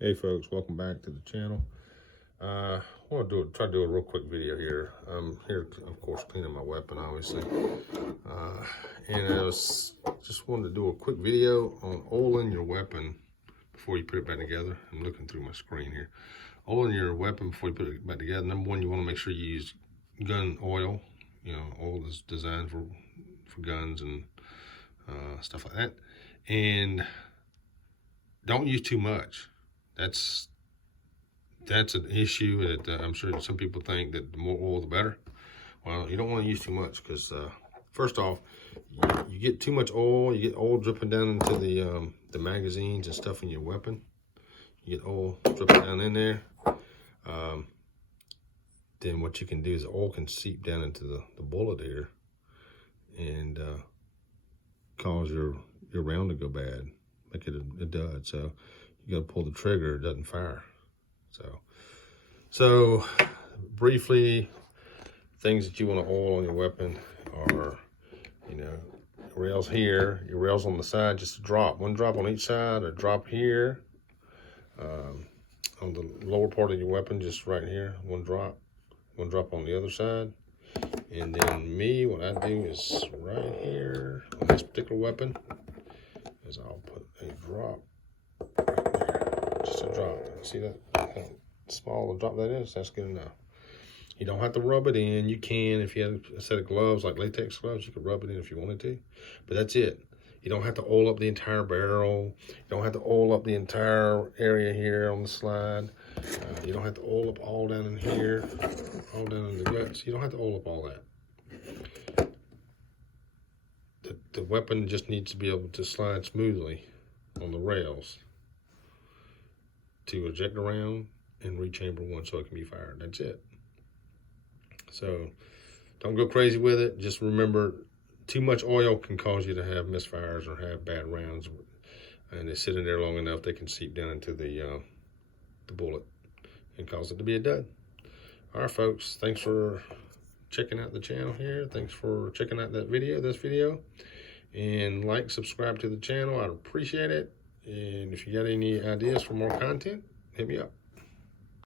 Hey folks, welcome back to the channel. I want to try to do a real quick video here. I'm here, of course, cleaning my weapon, obviously. And I just wanted to do a quick video on oiling your weapon before you put it back together. I'm looking through my screen here. Oiling your weapon before you put it back together. Number one, you want to make sure you use gun oil. You know, oil is designed for guns and stuff like that. And don't use too much. That's an issue that I'm sure some people think that the more oil the better. Well, you don't want to use too much because first off, you get too much oil, you get oil dripping down into the magazines and stuff in your weapon. You get oil dripping down in there. Then what you can do is oil can seep down into the bullet here and cause your round to go bad, make it a dud. So you got to pull the trigger, it doesn't fire. So briefly, things that you want to oil on your weapon are, you know, rails here, your rails on the side, just a drop. One drop on each side, a drop here. On the lower part of your weapon, just right here, one drop on the other side. And then what I do is right here on this particular weapon is I'll put a drop right there, just a drop. See that? Small drop that is, that's good enough. You don't have to rub it in. You can, if you have a set of gloves, like latex gloves, you could rub it in if you wanted to, but that's it. You don't have to oil up the entire barrel. You don't have to oil up the entire area here on the slide. You don't have to oil up all down in here, all down in the guts. You don't have to oil up all that. The weapon just needs to be able to slide smoothly on the rails to eject around and rechamber one so it can be fired. That's it. So don't go crazy with it. Just remember, too much oil can cause you to have misfires or have bad rounds, and they sit in there long enough they can seep down into the bullet and cause it to be a dud. All right, folks, thanks for checking out the channel here. Thanks for checking out this video, and subscribe to the channel. I'd appreciate it. And if you got any ideas for more content, hit me up.